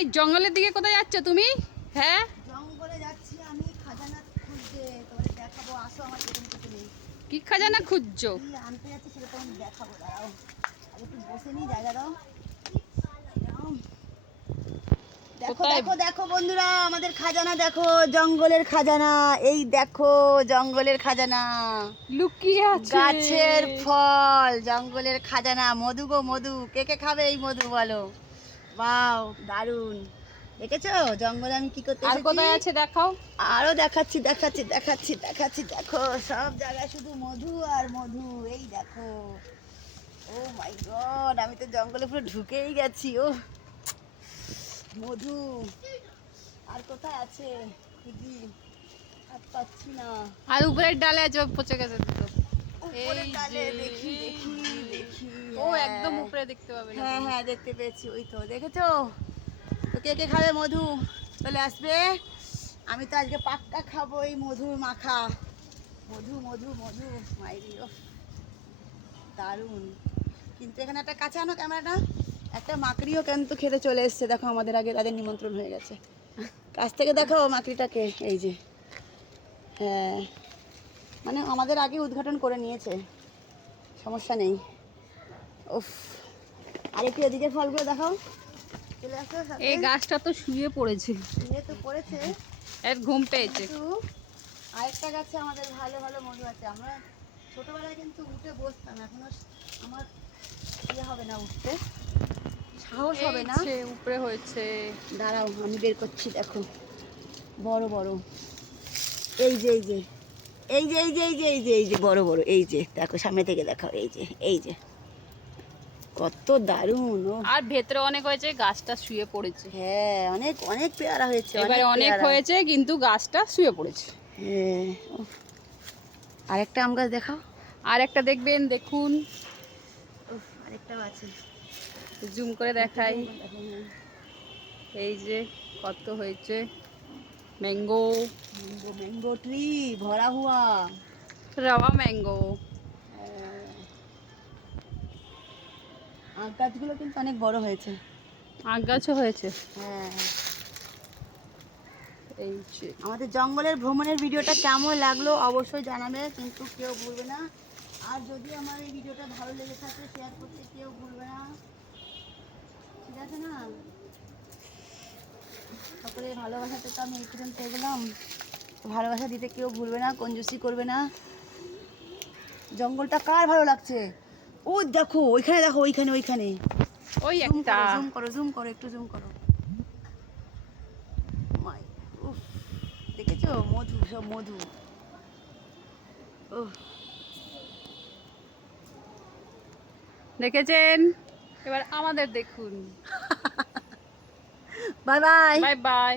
এই জঙ্গলের দিকে কোথায় যাচ্ছ তুমি? হ্যাঁ, জঙ্গলে যাচ্ছি আমি খাজানা খুঁজতে, তোমাদের দেখাবো। আসো আমার পেছন পেছনে। কি খাজানা খুঁজছো? কি আনতে যাচ্ছি সেটা তোমাদের দেখাবো, দাঁড়াও। আর একটু বসে নিই, জায়গা দাও। দেখো কোথায়? দেখো দেখো বন্ধুরা, আমাদের খাজানা দেখো, জঙ্গলের খাজানা। এই দেখো জঙ্গলের খাজানা, লুকিয়ে আছে গাছের ফল, জঙ্গলের খাজানা। মধু গো মধু, কে কে খাবে এই মধু বলো? বাও, দারুন। দেখেছো জঙ্গলে আমি কি করতে আর এসেছি? কোথায় আছে দেখাও। আরো দেখাচ্ছি দেখাচ্ছি দেখাচ্ছি দেখাচ্ছি। দেখো সব জায়গায় শুধু মধু আর মধু। এই দেখো, ও মাই গড, আমি তো জঙ্গলে পুরো ঢুকেই গেছি। ও মধু আর কোথায় আছে খুঁজি, আর পাচ্ছি না। আর উপরের ডালে আছে, পচে গেছে দুটো। উপরের এই ডালে যে, দেখি এই দেখি যে। দেখি। ও হ্যাঁ। একদম উপরে দেখতে পাবে না হ্যাঁ তুমি। হ্যাঁ দেখতে পেয়েছি, ওই তো দেখেছো। তো কে কে খাবে মধু চলে আসবে। আমি তো আজকে পাক্কা খাবো এই মধু মাখা। মধু মধু মধু, মাইরি ও দারুণ। কিন্তু এখানে একটা কাছে আনো ক্যামেরাটা, একটা মাকড়িও কিন্তু খেতে চলে এসছে। দেখো আমাদের আগে তাদের নিমন্ত্রণ হয়ে গেছে। কাছ থেকে দেখো মাকড়িটাকে, এই যে। হ্যাঁ, মানে আমাদের আগে উদ্ঘাটন করে নিয়েছে, সমস্যা নেই। উফ, আর একটু এদিকে ফলগুলো দেখাও, চলে আসো সাথে। এই গাছটা তো শুয়ে পড়েছে, ইয়ে তো পড়েছে, এর ঘুম পেয়েছে। কিন্তু আরেকটা গাছে আমাদের ভালো ভালো মধু আছে। আমরা ছোটবেলায় কিন্তু উঠে বসতাম, এখন আর আমার ইয়ে হবে না, উঠতে সাহস হবে না। এই উপরে হয়েছে। দাঁড়াও আমি বের করছি, দেখো বড় বড়। এই যে এই যে এই যে এই যে এই যে এই যে এই যে বড় বড়, এই যে দেখো সামনে থেকে দেখাও, এই যে এই যে কত দারুণ। ও আর ভেতরে অনেক হয়েছে, গাছটা শুয়ে পড়েছে। হ্যাঁ, অনেক অনেক পেয়ারা হয়েছে, এবারে অনেক পেয়ারা হয়েছে কিন্তু গাছটা শুয়ে পড়েছে। হ্যাঁ। উফ, আরেকটা আম গাছ দেখাও। আর একটা দেখবেন, দেখুন, উফ, আরেকটাও আছে, জুম করে দেখাই। এই যে কত হয়েছে, ম্যাঙ্গো, ম্যাঙ্গো ম্যাঙ্গো ট্রি ভরা হুয়া। রাওয়া ম্যাঙ্গো। আম গাছগুলো কিন্তু অনেক বড় হয়েছে। আখ গাছও হয়েছে। হ্যাঁ। এই যে আমাদের জঙ্গলের ভ্রমণের ভিডিওটা কেমন লাগলো অবশ্যই জানাবে, কিন্তু কেউ ভুলবে না। আর যদি আমার এই ভিডিওটা ভালো লেগে থাকে শেয়ার করতে কেউ ভুলবে না, ঠিক আছে না? তারপরে ভালোবাসাটা তো আমি এই পর্যন্ত এগোলাম, ভালোবাসা দিতে কেউ ভুলবে না, কঞ্জুসি করবে না। জঙ্গলটা কার ভালো লাগছে? ও দেখো ওইখানে, দেখো ওইখানে ওইখানে। ওই জুম একটা। করো জুম করো জুম করো, একটু জুম করো। মাই, উফ, দেখেছো মধু, সব মধু। উফ, দেখেছেন, এবার আমাদের দেখুন। Bye bye. Bye bye.